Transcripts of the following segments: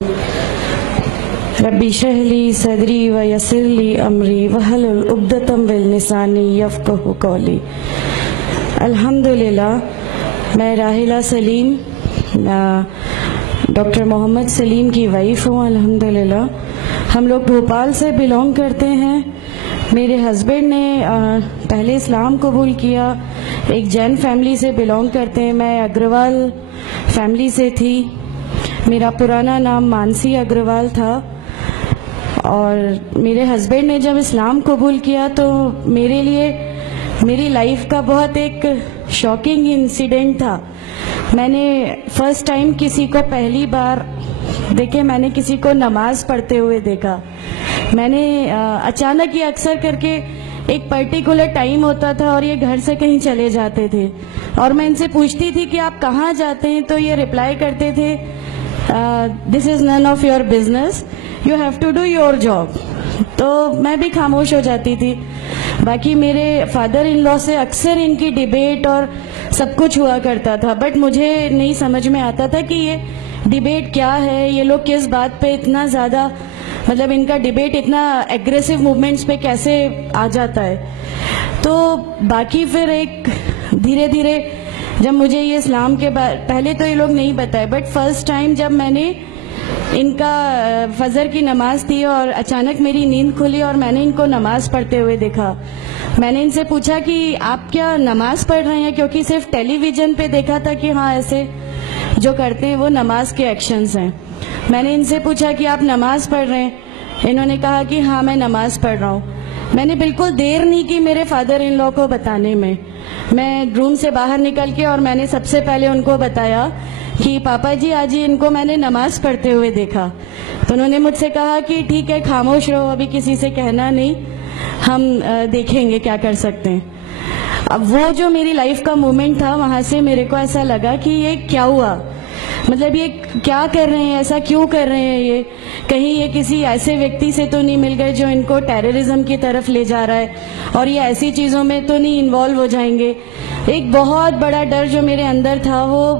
ربی اشرح لی صدری ویسر لی امری واحلل عقدۃ من لسانی یفقہوا قولی۔ الحمدللہ، میں راحلہ سلیم ڈاکٹر محمد سلیم کی وائف ہوں۔ الحمدللہ ہم لوگ بھوپال سے بلونگ کرتے ہیں۔ میرے ہسبینڈ نے پہلے اسلام قبول کیا، ایک جین فیملی سے بلونگ کرتے ہیں۔ میں اگروال فیملی سے تھی، میرا پرانا نام مانسی اگروال تھا، اور میرے ہسبینڈ نے جب اسلام قبول کیا تو میرے لیے میری لائف کا بہت ایک شاکنگ انسیڈنٹ تھا۔ میں نے فرسٹ ٹائم کسی کو پہلی بار دیکھے، میں نے کسی کو نماز پڑھتے ہوئے دیکھا۔ میں نے اچانک یہ اکثر کر کے ایک پرٹیکولر ٹائم ہوتا تھا اور یہ گھر سے کہیں چلے جاتے تھے، اور میں ان سے پوچھتی تھی کہ آپ کہاں جاتے ہیں، تو یہ رپلائی کرتے تھے this is none of your business, you have to do your job. تو میں بھی خاموش ہو جاتی تھی۔ باقی میرے فادر ان لا سے اکثر ان کی ڈیبیٹ اور سب کچھ ہوا کرتا تھا، بٹ مجھے نہیں سمجھ میں آتا تھا کہ یہ ڈیبیٹ کیا ہے، یہ لوگ کس بات پہ اتنا زیادہ، مطلب ان کا ڈیبیٹ اتنا ایگریسو موومنٹس پہ کیسے آ جاتا ہے۔ تو باقی پھر ایک دھیرے دھیرے جب مجھے یہ اسلام کے پہلے تو یہ لوگ نہیں بتائے، بٹ فرسٹ ٹائم جب میں نے ان کا فجر کی نماز تھی اور اچانک میری نیند کھلی اور میں نے ان کو نماز پڑھتے ہوئے دیکھا، میں نے ان سے پوچھا کہ آپ کیا نماز پڑھ رہے ہیں، کیونکہ صرف ٹیلی ویژن پہ دیکھا تھا کہ ہاں ایسے جو کرتے ہیں وہ نماز کے ایکشنز ہیں۔ میں نے ان سے پوچھا کہ آپ نماز پڑھ رہے ہیں، انہوں نے کہا کہ ہاں میں نماز پڑھ رہا ہوں۔ میں نے بالکل دیر نہیں کی میرے فادر ان لا کو بتانے میں۔ میں روم سے باہر نکل کے اور میں نے سب سے پہلے ان کو بتایا کہ پاپا جی آج ان کو میں نے نماز پڑھتے ہوئے دیکھا۔ تو انہوں نے مجھ سے کہا کہ ٹھیک ہے خاموش رہو، ابھی کسی سے کہنا نہیں، ہم دیکھیں گے کیا کر سکتے ہیں۔ اب وہ جو میری لائف کا مومنٹ تھا، وہاں سے میرے کو ایسا لگا کہ یہ کیا ہوا، مطلب یہ کیا کر رہے ہیں، ایسا کیوں کر رہے ہیں، یہ کہیں یہ کسی ایسے ویکتی سے تو نہیں مل گئے جو ان کو ٹیررزم کی طرف لے جا رہا ہے، اور یہ ایسی چیزوں میں تو نہیں انوالو ہو جائیں گے۔ ایک بہت بڑا ڈر جو میرے اندر تھا وہ،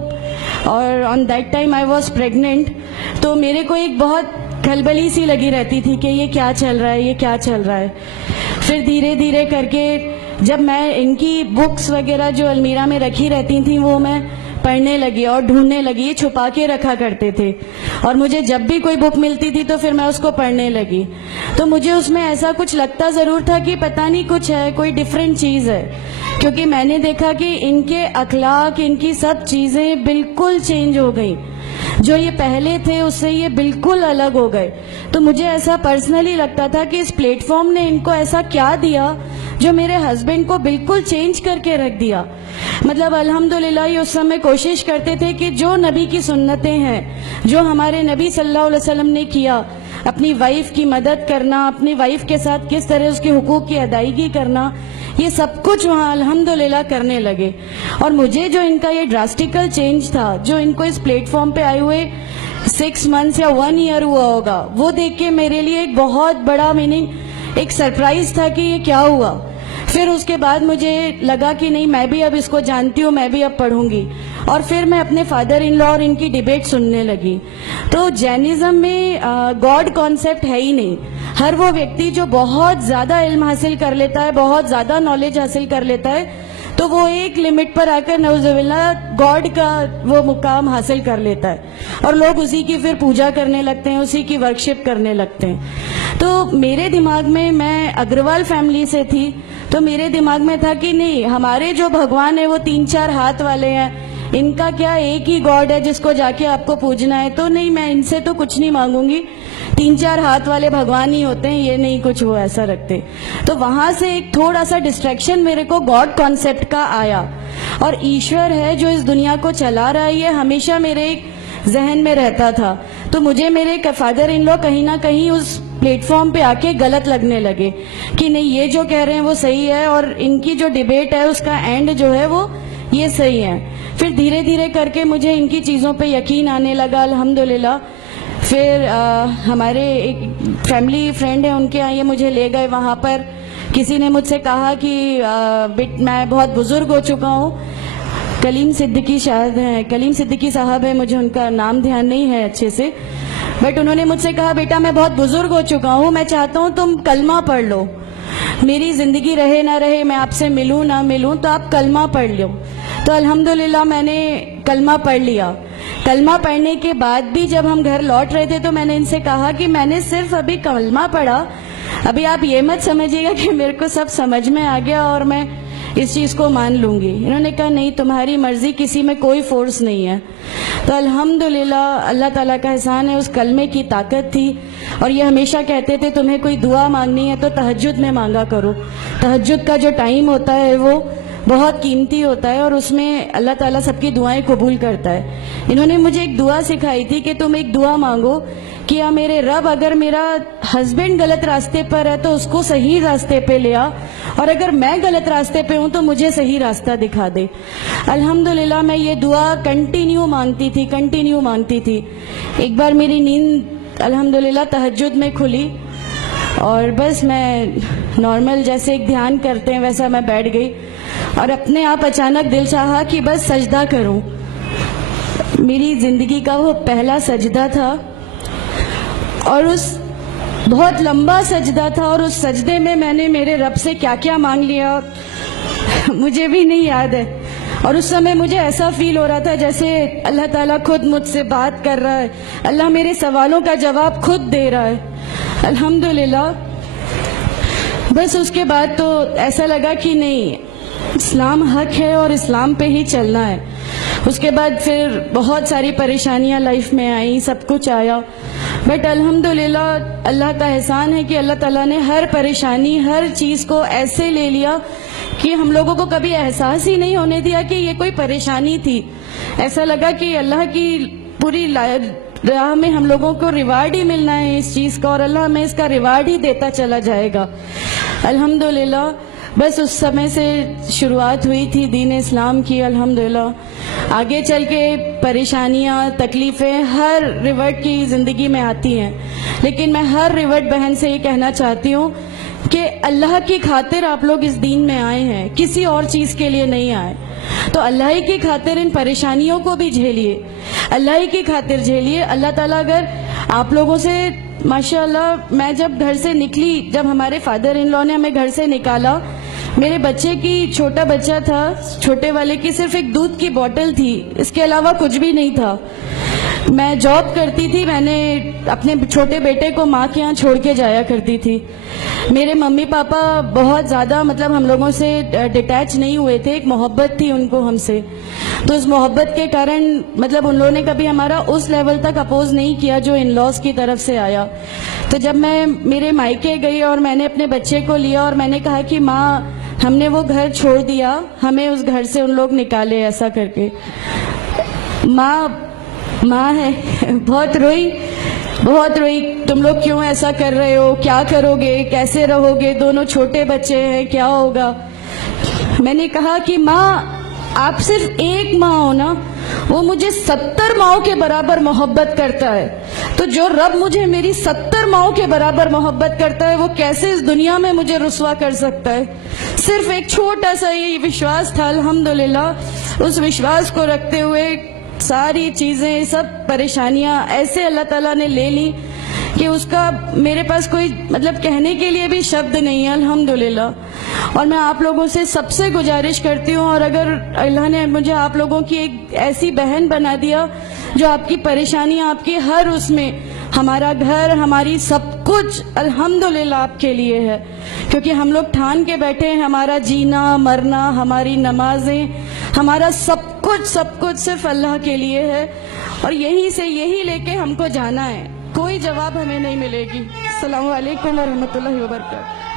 اور on that time I was pregnant, تو میرے کو ایک بہت کھلبلی سی لگی رہتی تھی کہ یہ کیا چل رہا ہے، یہ کیا چل رہا ہے۔ پھر دھیرے دھیرے کر کے جب میں ان کی بکس وغیرہ جو المیرا میں رکھی رہتی تھیں وہ میں پڑھنے لگی اور ڈھونڈنے لگی، یہ چھپا کے رکھا کرتے تھے، اور مجھے جب بھی کوئی بک ملتی تھی تو پھر میں اس کو پڑھنے لگی۔ تو مجھے اس میں ایسا کچھ لگتا ضرور تھا کہ پتہ نہیں کچھ ہے، کوئی ڈیفرنٹ چیز ہے، کیونکہ میں نے دیکھا کہ ان کے اخلاق، ان کی سب چیزیں بالکل چینج ہو گئیں، جو یہ پہلے تھے اس سے یہ بالکل الگ ہو گئے۔ تو مجھے ایسا پرسنلی لگتا تھا کہ اس پلیٹ فارم نے ان کو ایسا کیا دیا جو میرے ہسبینڈ کو بالکل چینج کر کے رکھ دیا۔ مطلب الحمدللہ یہ اس سمے کوشش کرتے تھے کہ جو نبی کی سنتیں ہیں، جو ہمارے نبی صلی اللہ علیہ وسلم نے کیا، اپنی وائف کی مدد کرنا، اپنی وائف کے ساتھ کس طرح اس کے حقوق کی ادائیگی کرنا، یہ سب کچھ وہاں الحمدللہ کرنے لگے۔ اور مجھے جو ان کا یہ ڈراسٹیکل چینج تھا، جو ان کو اس پلیٹ فارم پہ آئے ہوئے 6 months یا 1 year ہوا ہوگا، وہ دیکھ کے میرے لیے ایک بہت بڑا ایک سرپرائز تھا کہ یہ کیا ہوا۔ پھر اس کے بعد مجھے لگا کہ نہیں، میں بھی اب اس کو جانتی ہوں، میں بھی اب پڑھوں گی، اور پھر میں اپنے فادر ان لا اور ان کی ڈیبیٹ سننے لگی۔ تو جینزم میں گاڈ کانسیپٹ ہے ہی نہیں۔ ہر وہ ویکتی جو بہت زیادہ علم حاصل کر لیتا ہے، بہت زیادہ نالج حاصل کر لیتا ہے، تو وہ ایک لمٹ پر آ کر نعوذ باللہ گاڈ کا وہ مقام حاصل کر لیتا ہے، اور لوگ اسی کی پھر پوجا کرنے لگتے ہیں، اسی کی ورشپ کرنے لگتے ہیں۔ تو میرے دماغ میں اگروال فیملی سے تھی، تو میرے دماغ میں تھا کہ نہیں، ہمارے جو بھگوان ہیں وہ 3-4 ہاتھ والے ہیں، ان کا کیا ایک ہی گاڈ ہے جس کو جا کے آپ کو پوجنا ہے؟ تو نہیں، میں ان سے تو کچھ نہیں مانگوں گی، 3-4 ہاتھ والے بھگوان ہی ہوتے ہیں، یہ نہیں کچھ وہ ایسا رکھتے۔ تو وہاں سے ایک تھوڑا سا ڈسٹریکشن میرے کو گاڈ کانسیپٹ کا آیا، اور ایشور ہے جو اس دنیا کو چلا رہا ہے، یہ ہمیشہ میرے ایک ذہن میں رہتا تھا۔ تو مجھے میرے فادر ان لا کہیں نہ کہیں اس پلیٹ فارم پہ آ کے غلط لگنے لگے کہ نہیں، یہ جو کہہ رہے ہیں وہ صحیح ہے، اور ان کی جو ڈیبیٹ ہے اس کا اینڈ جو ہے وہ یہ صحیح ہے۔ پھر دھیرے دھیرے کر کے مجھے ان کی چیزوں پہ یقین آنے لگا الحمدللہ۔ پھر ہمارے ایک فیملی فرینڈ ہیں، ان کے یہاں یہ مجھے لے گئے۔ وہاں پر کسی نے مجھ سے کہا کہ میں بہت بزرگ ہو چکا ہوں، کلیم صدیقی صاحب ہیں، مجھے ان کا نام دھیان نہیں ہے اچھے سے، بٹ انہوں نے مجھ سے کہا بیٹا میں بہت بزرگ ہو چکا ہوں, میں چاہتا ہوں تم کلمہ پڑھ لو, میری زندگی رہے نہ رہے, میں آپ سے ملوں نہ ملوں, تو آپ کلمہ پڑھ لو. تو الحمدللہ میں نے کلمہ پڑھ لیا. کلمہ پڑھنے کے بعد بھی جب ہم گھر لوٹ رہے تھے تو میں نے ان سے کہا کہ میں نے صرف ابھی کلمہ پڑھا, ابھی آپ یہ مت سمجھیے گا کہ میرے کو سب سمجھ میں آ گیا اور میں اس چیز کو مان لوں گی. انہوں نے کہا نہیں, تمہاری مرضی, کسی میں کوئی فورس نہیں ہے. تو الحمدللہ اللہ تعالیٰ کا احسان ہے, اس کلمے کی طاقت تھی. اور یہ ہمیشہ کہتے تھے تمہیں کوئی دعا مانگنی ہے تو تہجد میں مانگا کرو, تہجد کا جو ٹائم ہوتا ہے وہ بہت قیمتی ہوتا ہے اور اس میں اللہ تعالیٰ سب کی دعائیں قبول کرتا ہے. انہوں نے مجھے ایک دعا سکھائی تھی کہ تم ایک دعا مانگو کہ یا میرے رب اگر میرا ہسبینڈ غلط راستے پر ہے تو اس کو صحیح راستے پہ لیا, اور اگر میں غلط راستے پہ ہوں تو مجھے صحیح راستہ دکھا دے. الحمدللہ میں یہ دعا کنٹینیو مانگتی تھی. ایک بار میری نیند الحمدللہ تہجد میں کھلی اور بس میں نارمل جیسے ایک دھیان کرتے ہیں ویسا میں بیٹھ گئی اور اپنے آپ اچانک دل چاہا کہ بس سجدہ کروں. میری زندگی کا وہ پہلا سجدہ تھا اور اس بہت لمبا سجدہ تھا, اور اس سجدے میں نے میرے رب سے کیا کیا مانگ لیا مجھے بھی نہیں یاد ہے. اور اس سمے مجھے ایسا فیل ہو رہا تھا جیسے اللہ تعالیٰ خود مجھ سے بات کر رہا ہے, اللہ میرے سوالوں کا جواب خود دے رہا ہے. الحمدللہ بس اس کے بعد تو ایسا لگا کہ نہیں, اسلام حق ہے اور اسلام پہ ہی چلنا ہے. اس کے بعد پھر بہت ساری پریشانیاں لائف میں آئیں, سب کچھ آیا, بٹ الحمدللہ اللہ کا احسان ہے کہ اللہ تعالیٰ نے ہر پریشانی, ہر چیز کو ایسے لے لیا کہ ہم لوگوں کو کبھی احساس ہی نہیں ہونے دیا کہ یہ کوئی پریشانی تھی. ایسا لگا کہ اللہ کی پوری راہ میں ہم لوگوں کو ریوارڈ ہی ملنا ہے اس چیز کا, اور اللہ ہمیں اس کا ریوارڈ ہی دیتا چلا جائے گا. الحمدللہ بس اس سمے سے شروعات ہوئی تھی دین اسلام کی. الحمدللہ آگے چل کے پریشانیاں, تکلیفیں ہر ریورٹ کی زندگی میں آتی ہیں, لیکن میں ہر ریورٹ بہن سے یہ کہنا چاہتی ہوں کہ اللہ کی خاطر آپ لوگ اس دین میں آئے ہیں, کسی اور چیز کے لیے نہیں آئے. تو اللہ ہی کی خاطر ان پریشانیوں کو بھی جھیلیے, اللہ ہی کی خاطر جھیلیے. اللہ تعالیٰ اگر آپ لوگوں سے ماشاءاللہ, میں جب گھر سے نکلی, جب ہمارے فادر ان لا نے ہمیں گھر سے نکالا, میرے بچے کی, چھوٹا بچہ تھا, چھوٹے والے کی صرف ایک دودھ کی بوتل تھی, اس کے علاوہ کچھ بھی نہیں تھا. میں جاب کرتی تھی, میں نے اپنے چھوٹے بیٹے کو ماں کے یہاں چھوڑ کے جایا کرتی تھی. میرے ممی پاپا بہت زیادہ ہم لوگوں سے ڈیٹیچ نہیں ہوئے تھے, ایک محبت تھی ان کو ہم سے, تو اس محبت کے کارن ان لوگوں نے کبھی ہمارا اس لیول تک اپوز نہیں کیا جو ان لاز کی طرف سے آیا. تو جب میں میرے مائکے گئی اور میں نے اپنے بچے کو لیا اور میں نے کہا کہ ماں ہم نے وہ گھر چھوڑ دیا, ہمیں اس گھر سے ان لوگ نکالے, ایسا کر کے. ماں ہے, بہت روئی, تم لوگ کیوں ایسا کر رہے ہو, کیا کرو گے, کیسے رہو گے, دونوں چھوٹے بچے ہیں, کیا ہوگا. میں نے کہا کہ ماں آپ صرف ایک ماں ہو نا, وہ مجھے 70 ماؤں کے برابر محبت کرتا ہے, تو جو رب مجھے میری 70 ماؤں کے برابر محبت کرتا ہے وہ کیسے اس دنیا میں مجھے رسوا کر سکتا ہے. صرف ایک چھوٹا سا یہ وشواس تھا. الحمدللہ اس وشواس کو رکھتے ہوئے ساری چیزیں, سب پریشانیاں ایسے اللہ تعالیٰ نے لے لی کہ اس کا میرے پاس کوئی کہنے کے لیے بھی شبد نہیں ہے. الحمدللہ. اور میں آپ لوگوں سے سب سے گزارش کرتی ہوں, اور اگر اللہ نے مجھے آپ لوگوں کی ایک ایسی بہن بنا دیا جو آپ کی پریشانیاں, آپ کی ہر اس میں, ہمارا گھر, ہماری سب کچھ الحمدللہ آپ کے لیے ہے, کیونکہ ہم لوگ ٹھان کے بیٹھے ہیں ہمارا جینا مرنا, ہماری نمازیں, ہمارا سب کچھ صرف اللہ کے لیے ہے, اور یہی لے کے ہم کو جانا ہے. کوئی جواب ہمیں نہیں ملے گی. السلام علیکم ورحمۃ اللہ وبرکاتہ.